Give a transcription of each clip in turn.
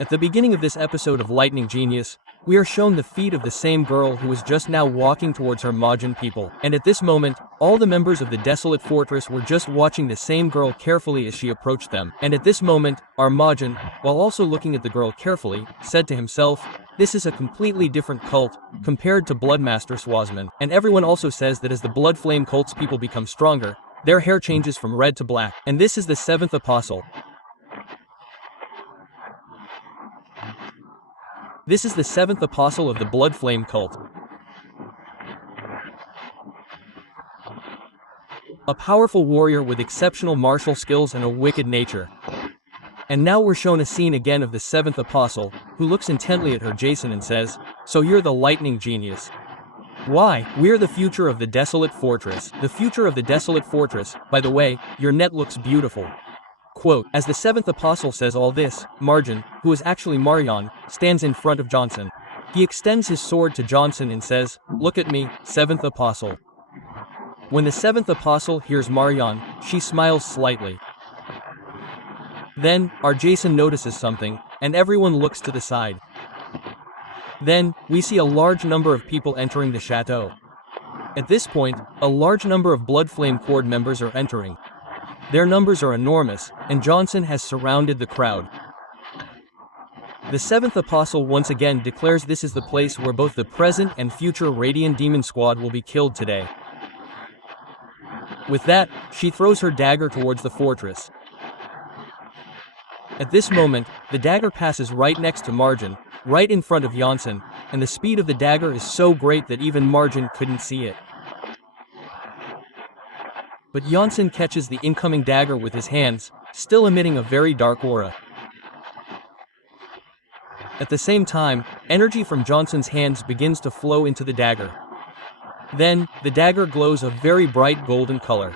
At the beginning of this episode of Lightning Genius, we are shown the feet of the same girl who is just now walking towards her Majin people. And at this moment, all the members of the desolate fortress were just watching the same girl carefully as she approached them. And at this moment, our Majin, while also looking at the girl carefully, said to himself, "This is a completely different cult, compared to Bloodmaster Swazman." And everyone also says that as the Blood Flame cult's people become stronger, their hair changes from red to black. And this is the seventh apostle. This is the seventh apostle of the Blood Flame cult. A powerful warrior with exceptional martial skills and a wicked nature. And now we're shown a scene again of the seventh apostle, who looks intently at her Jason and says, "So you're the Lightning Genius. Why, we're the future of the desolate fortress." The future of the desolate fortress, by the way, your net looks beautiful. Quote, as the seventh apostle says all this, Margin, who is actually Marion, stands in front of Johnson. He extends his sword to Johnson and says, "Look at me, seventh apostle." When the seventh apostle hears Marion, she smiles slightly. Then, our Jason notices something, and everyone looks to the side. Then, we see a large number of people entering the chateau. At this point, a large number of Blood Flame Corps members are entering. Their numbers are enormous, and Johnson has surrounded the crowd. The seventh apostle once again declares this is the place where both the present and future Radiant Demon Squad will be killed today. With that, she throws her dagger towards the fortress. At this moment, the dagger passes right next to Margin, right in front of Janssen, and the speed of the dagger is so great that even Margin couldn't see it. But Janssen catches the incoming dagger with his hands, still emitting a very dark aura. At the same time, energy from Johnson's hands begins to flow into the dagger. Then, the dagger glows a very bright golden color.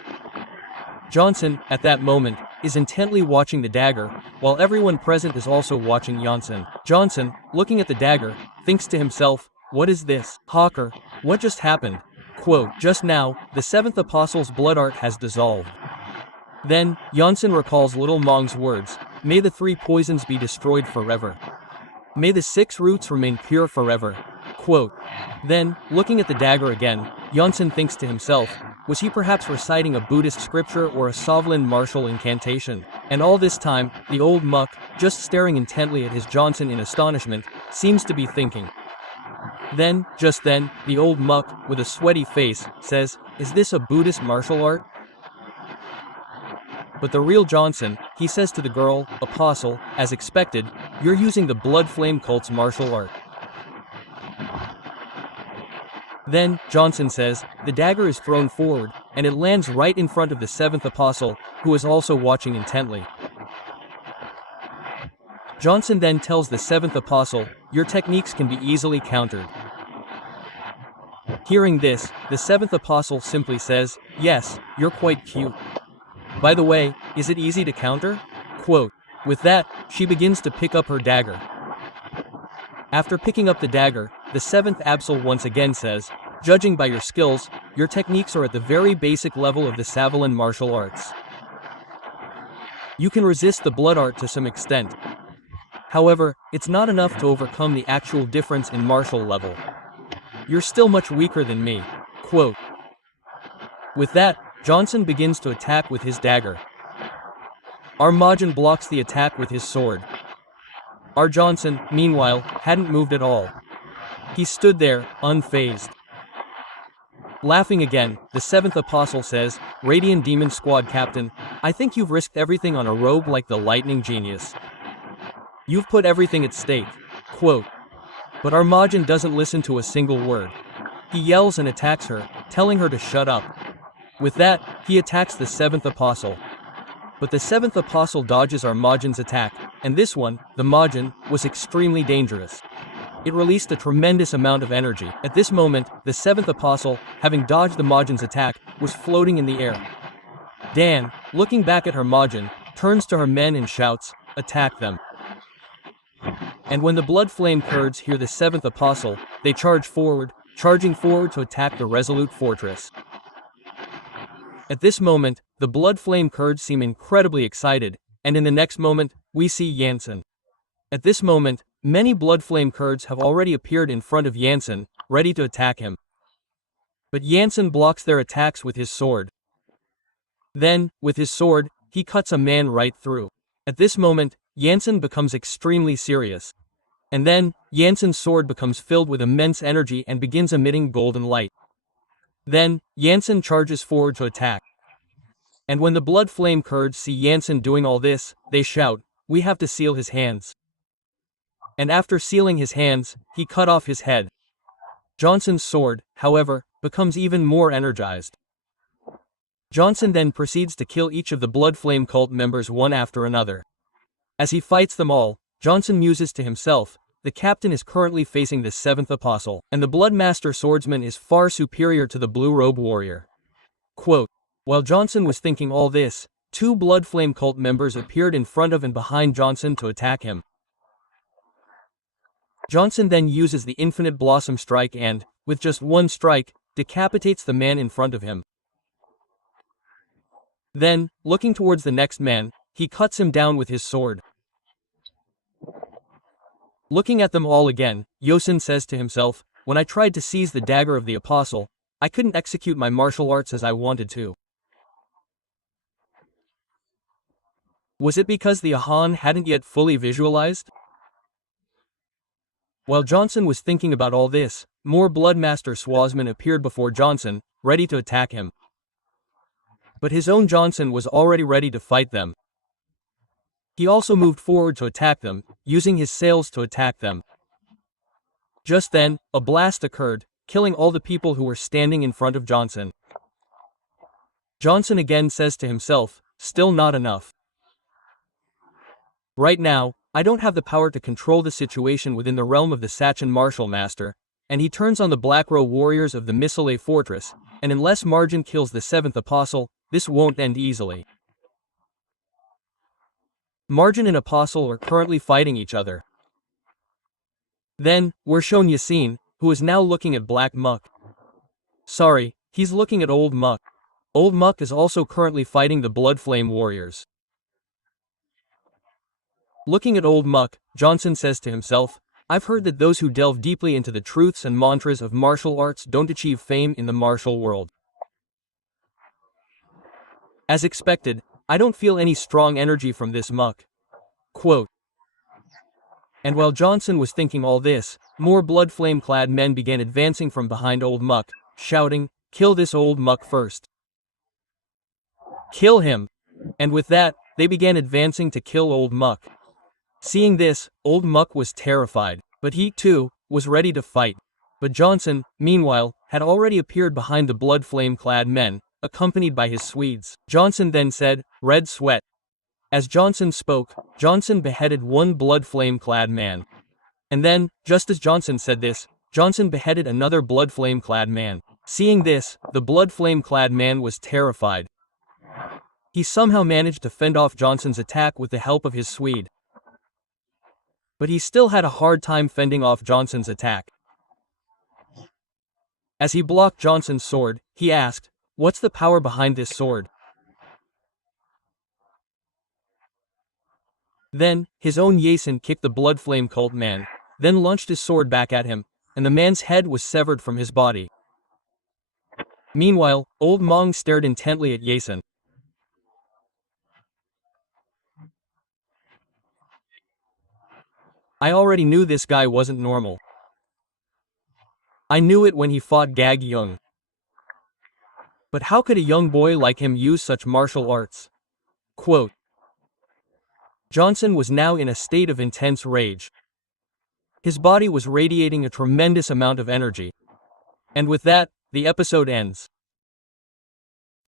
Johnson, at that moment, is intently watching the dagger, while everyone present is also watching Janssen. Johnson, looking at the dagger, thinks to himself, "What is this? Hawker, what just happened?" Quote, just now, the seventh apostle's blood art has dissolved. Then, Janssen recalls Little Mong's words, "May the three poisons be destroyed forever. May the six roots remain pure forever." Quote. Then, looking at the dagger again, Janssen thinks to himself, was he perhaps reciting a Buddhist scripture or a Sovlan martial incantation? And all this time, the old muck, just staring intently at his Johnson in astonishment, seems to be thinking. Then, just then, the old muck, with a sweaty face, says, "Is this a Buddhist martial art?" But the real Johnson, he says to the girl, "Apostle, as expected, you're using the Blood Flame cult's martial art." Then, Johnson says, the dagger is thrown forward, and it lands right in front of the seventh apostle, who is also watching intently. Johnson then tells the seventh apostle, "Your techniques can be easily countered." Hearing this, the seventh apostle simply says, "Yes, you're quite cute. By the way, is it easy to counter?" Quote. With that, she begins to pick up her dagger. After picking up the dagger, the seventh Absol once again says, "Judging by your skills, your techniques are at the very basic level of the Savalan martial arts. You can resist the blood art to some extent. However, it's not enough to overcome the actual difference in martial level. You're still much weaker than me." Quote. With that, Johnson begins to attack with his dagger. Our Majin blocks the attack with his sword. Our Johnson, meanwhile, hadn't moved at all. He stood there, unfazed. Laughing again, the seventh apostle says, "Radiant Demon Squad Captain, I think you've risked everything on a robe like the Lightning Genius. You've put everything at stake." Quote. But our Majin doesn't listen to a single word. He yells and attacks her, telling her to shut up. With that, he attacks the seventh apostle. But the seventh apostle dodges our Majin's attack, and this one, the Majin, was extremely dangerous. It released a tremendous amount of energy. At this moment, the seventh apostle, having dodged the Majin's attack, was floating in the air. Dan, looking back at her Majin, turns to her men and shouts, "Attack them." And when the Blood Flame Kurds hear the seventh apostle, they charge forward, charging forward to attack the resolute fortress. At this moment, the Blood Flame Kurds seem incredibly excited, and in the next moment, we see Janssen. At this moment, many blood flame Kurds have already appeared in front of Jansen, ready to attack him. But Jansen blocks their attacks with his sword. Then, with his sword, he cuts a man right through. At this moment, Jansen becomes extremely serious. And then, Jansen's sword becomes filled with immense energy and begins emitting golden light. Then, Jansen charges forward to attack. And when the blood flame Kurds see Jansen doing all this, they shout, "We have to seal his hands." And after sealing his hands, he cut off his head. Johnson's sword, however, becomes even more energized. Johnson then proceeds to kill each of the blood flame cult members one after another. As he fights them all, Johnson muses to himself, "The captain is currently facing the seventh apostle, and the Bloodmaster swordsman is far superior to the blue robe warrior." Quote, while Johnson was thinking all this, two blood flame cult members appeared in front of and behind Johnson to attack him. Johnson then uses the infinite blossom strike and, with just one strike, decapitates the man in front of him. Then, looking towards the next man, he cuts him down with his sword. Looking at them all again, Yosin says to himself, "When I tried to seize the dagger of the apostle, I couldn't execute my martial arts as I wanted to. Was it because the Ahan hadn't yet fully visualized?" While Johnson was thinking about all this, more Bloodmaster swordsmen appeared before Johnson, ready to attack him. But his own Johnson was already ready to fight them. He also moved forward to attack them, using his sails to attack them. Just then, a blast occurred, killing all the people who were standing in front of Johnson. Johnson again says to himself, "Still not enough. Right now, I don't have the power to control the situation within the realm of the Sachin martial master," and he turns on the Black Row warriors of the Misale fortress, and unless Margin kills the seventh apostle, this won't end easily. Margin and Apostle are currently fighting each other. Then, we're shown Yasin, who is now looking at Black Muck. Sorry, he's looking at Old Muck. Old Muck is also currently fighting the Blood Flame warriors. Looking at Old Muck, Johnson says to himself, "I've heard that those who delve deeply into the truths and mantras of martial arts don't achieve fame in the martial world." As expected, I don't feel any strong energy from this Muck. Quote. And while Johnson was thinking all this, more blood flame-clad men began advancing from behind Old Muck, shouting, "Kill this Old Muck first. Kill him!" And with that, they began advancing to kill Old Muck. Seeing this, Old Muck was terrified, but he, too, was ready to fight. But Johnson, meanwhile, had already appeared behind the blood flame-clad men, accompanied by his Swedes. Johnson then said, "Red Sweat." As Johnson spoke, Johnson beheaded one blood flame-clad man. And then, just as Johnson said this, Johnson beheaded another blood flame-clad man. Seeing this, the blood flame-clad man was terrified. He somehow managed to fend off Johnson's attack with the help of his Swede. But he still had a hard time fending off Johnson's attack. As he blocked Johnson's sword, he asked, "What's the power behind this sword?" Then, his own Yasin kicked the blood flame cult man, then launched his sword back at him, and the man's head was severed from his body. Meanwhile, Old Mong stared intently at Yasin. I already knew this guy wasn't normal. I knew it when he fought Gag Young. But how could a young boy like him use such martial arts? Quote. Johnson was now in a state of intense rage. His body was radiating a tremendous amount of energy. And with that, the episode ends.